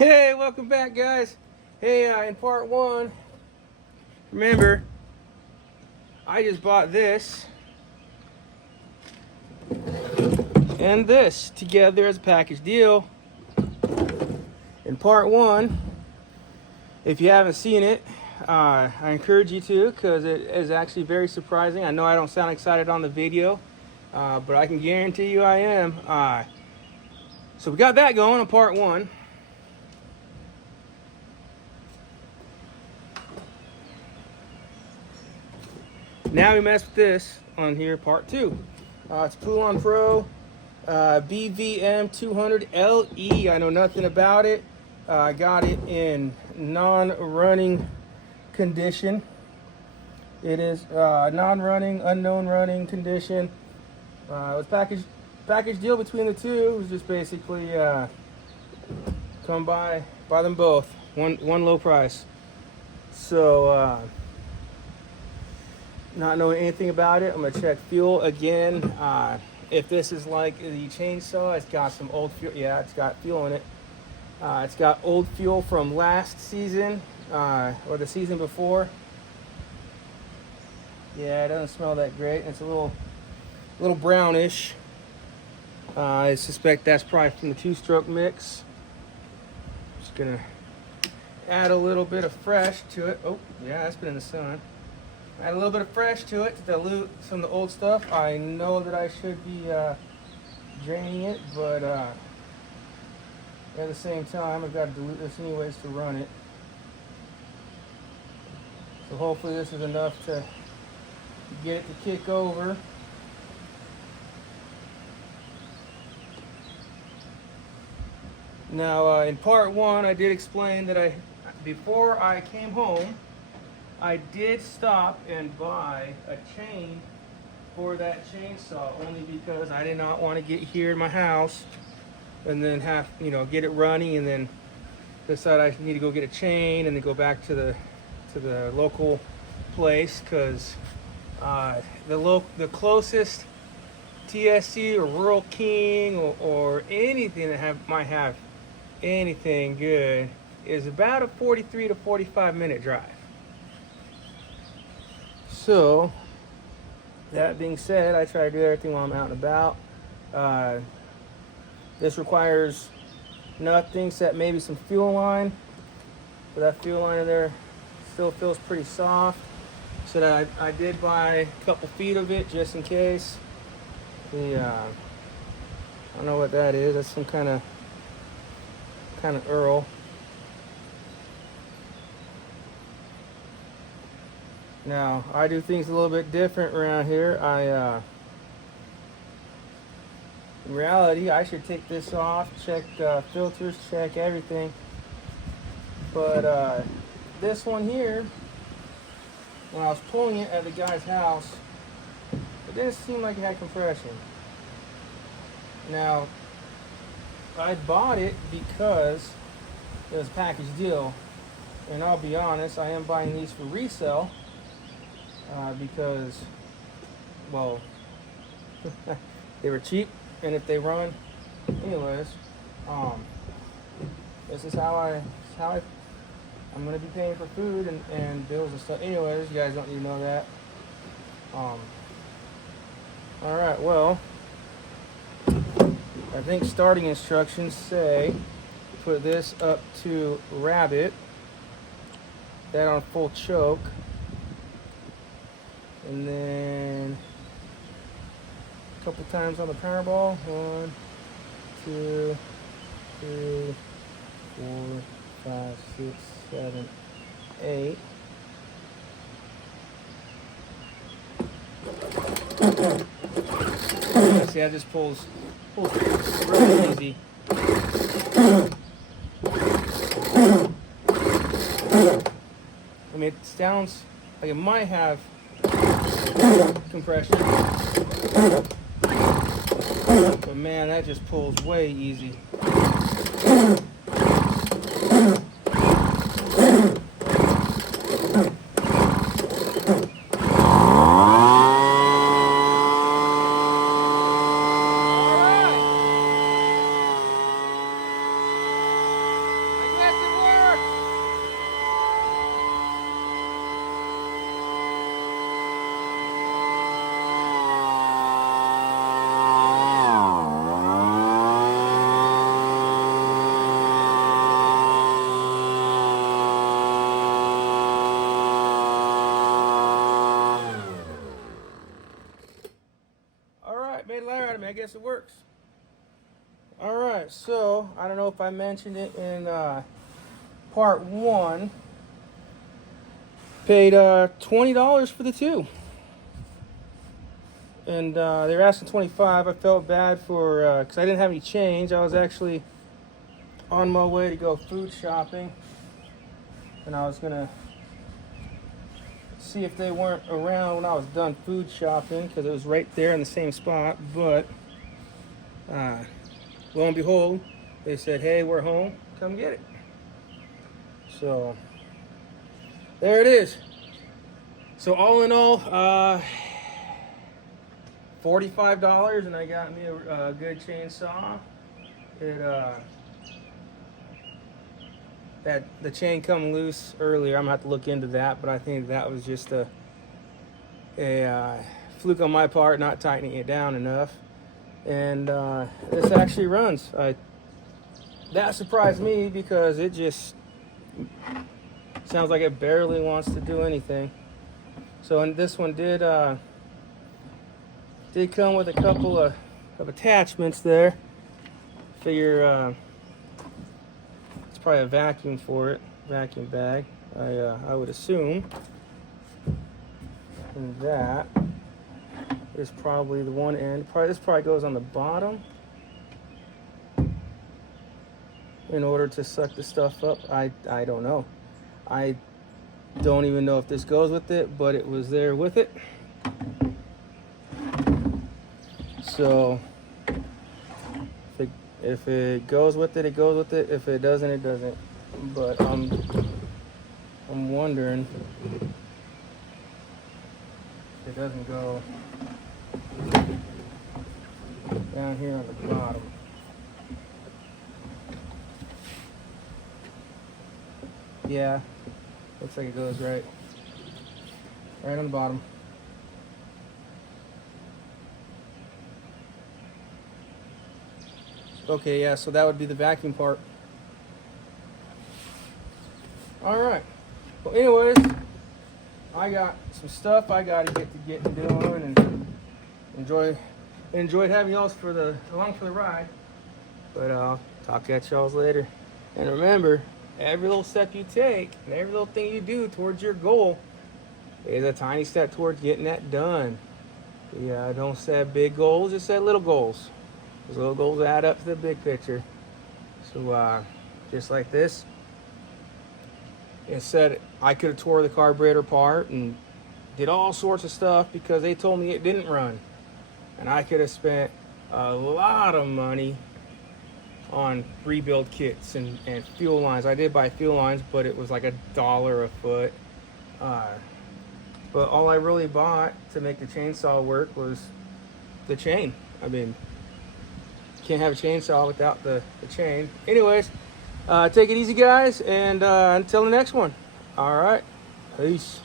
Hey, welcome back, guys. Hey, in part one, remember, I just bought this and this together as a package deal. In part one, if you haven't seen it, I encourage you to, because it is actually very surprising. I know I don't sound excited on the video, but I can guarantee you I am. So we got that going in part one. Now we mess with this on here, part two. It's Poulan Pro BVM200LE. I know nothing about it. I got it in non-running condition. It is non-running, unknown running condition. It was package deal between the two. It was just basically come buy them both, one low price. So not knowing anything about it, I'm gonna check fuel again. If this is like the chainsaw, it's got some old fuel. Yeah, it's got fuel in it. It's got old fuel from last season or the season before. Yeah, it doesn't smell that great. It's a little brownish. I suspect that's probably from the two-stroke mix. Just gonna add a little bit of fresh to it. Oh, yeah, that's been in the sun. Add a little bit of fresh to it to dilute some of the old stuff. I know that I should be draining it, but at the same time, I've got to dilute this anyways to run it. So hopefully this is enough to get it to kick over. Now, in part one, I did explain that before I came home, I did stop and buy a chain for that chainsaw, only because I did not want to get here in my house and then have, get it running and then decide I need to go get a chain and then go back to the local place, because the closest TSC or Rural King or anything that might have anything good is about a 43 to 45 minute drive. So, that being said, I try to do everything while I'm out and about. This requires nothing except maybe some fuel line. But that fuel line in there still feels pretty soft. So that I did buy a couple feet of it just in case. I don't know what that is. That's some kind of Earl. Now, I do things a little bit different around here. In reality, I should take this off, check filters, check everything. But this one here, when I was pulling it at the guy's house, it didn't seem like it had compression. Now, I bought it because it was a package deal. And I'll be honest, I am buying these for resale. Because, well, they were cheap, and if they run, anyways, this is how I'm gonna be paying for food and bills and stuff. Anyways, you guys don't need to know that. All right, well, I think starting instructions say put this up to rabbit, that on full choke. And then a couple times on the Powerball. 1, 2, 3, 4, 5, 6, 7, 8. See, that just pulls really easy. I mean, it sounds like it might have compression, but man, that just pulls way easy. I I guess it works. All right, so I don't know if I mentioned it in part 1. Paid $20 for the 2. And they were asking $25. I felt bad for, because I didn't have any change. I was actually on my way to go food shopping. And I was going to see if they weren't around when I was done food shopping, because it was right there in the same spot. But lo and behold, they said, hey, we're home, come get it. So there it is. So all in all, $45, and I got me a good chainsaw. That the chain come loose earlier. I'm gonna have to look into that, but I think that was just a fluke on my part, not tightening it down enough. And this actually runs. That surprised me because it just sounds like it barely wants to do anything. So, and this one did come with a couple of attachments there. Figure it's probably a vacuum for it, vacuum bag. I would assume. And that is probably the one end. This probably goes on the bottom in order to suck the stuff up. I don't know. I don't even know if this goes with it, but it was there with it. So if it goes with it, it goes with it. If it doesn't, it doesn't. But I'm wondering if it doesn't go down here on the bottom. Yeah, looks like it goes right on the bottom. Okay, yeah, so that would be the vacuum part. All right. Well, anyways, I got some stuff I got to get doing, and enjoyed having y'all along for the ride. But I'll talk at y'all later. And remember, every little step you take and every little thing you do towards your goal is a tiny step towards getting that done. Yeah, don't set big goals, just set little goals. Those little goals add up to the big picture. So just like this, instead I could have tore the carburetor apart and did all sorts of stuff because they told me it didn't run. And I could have spent a lot of money on rebuild kits and fuel lines. I did buy fuel lines, but it was like $1 a foot. But all I really bought to make the chainsaw work was the chain. I mean, can't have a chainsaw without the chain. Anyways, take it easy, guys, and until the next one. All right, peace.